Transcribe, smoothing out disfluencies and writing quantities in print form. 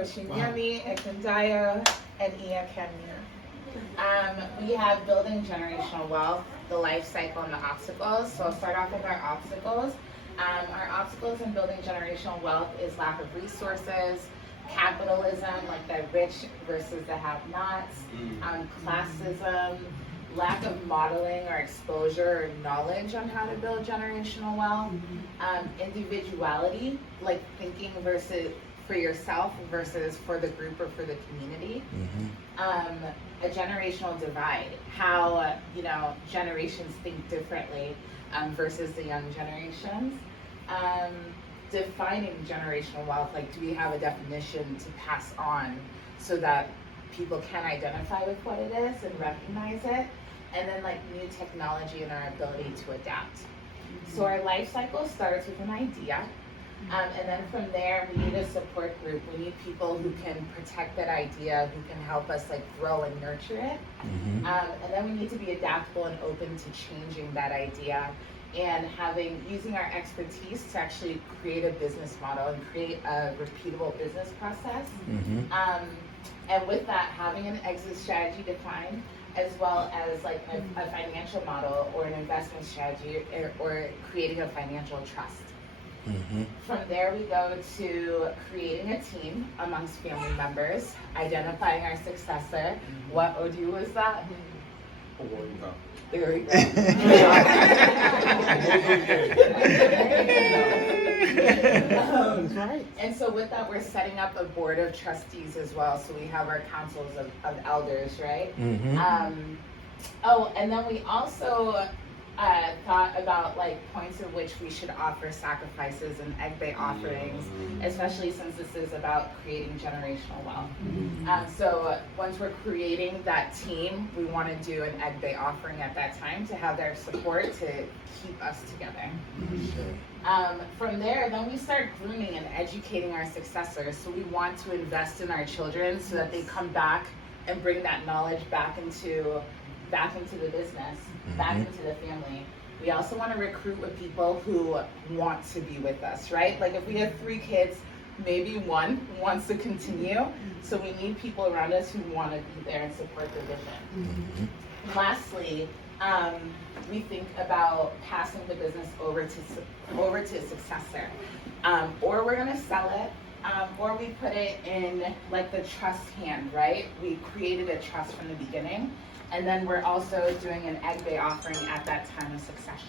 Oshinyemi, Ekundayo, and Iya Kenya. We have building generational wealth, the life cycle, and the obstacles. So I'll start off with our obstacles. Our obstacles in building generational wealth is lack of resources, capitalism, like the rich versus the have-nots, classism, lack of modeling or exposure or knowledge on how to build generational wealth, individuality, like thinking versus for yourself versus for the group or for the community. A generational divide, how generations think differently versus the young generations. Defining generational wealth, like do we have a definition to pass on so that people can identify with what it is and recognize it, and then like new technology and our ability to adapt. So our life cycle starts with an idea, and then from there we need a support group. We need people who can protect that idea, who can help us like grow and nurture it, and then we need to be adaptable and open to changing that idea and using our expertise to actually create a business model and create a repeatable business process. And with that, having an exit strategy defined, as well as like a financial model or an investment strategy, or creating a financial trust. From there, we go to creating a team amongst family members, identifying our successor. What Odu was that? There we go. And so with that, we're setting up a board of trustees as well. So we have our councils of elders, right? And then we also thought about like points at which we should offer sacrifices and egg bay offerings, especially since this is about creating generational wealth. So once we're creating that team, we want to do an egg bay offering at that time to have their support to keep us together. From there, then we start grooming and educating our successors. So we want to invest in our children so that they come back and bring that knowledge back into the business, back into the family. We also want to recruit with people who want to be with us, right? Like if we have 3 kids, maybe one wants to continue. So we need people around us who want to be there and support the vision. Lastly, we think about passing the business over to a successor, or we're going to sell it, or we put it in like the trust hand, right? We created a trust from the beginning, and then we're also doing an egg bay offering at that time of succession.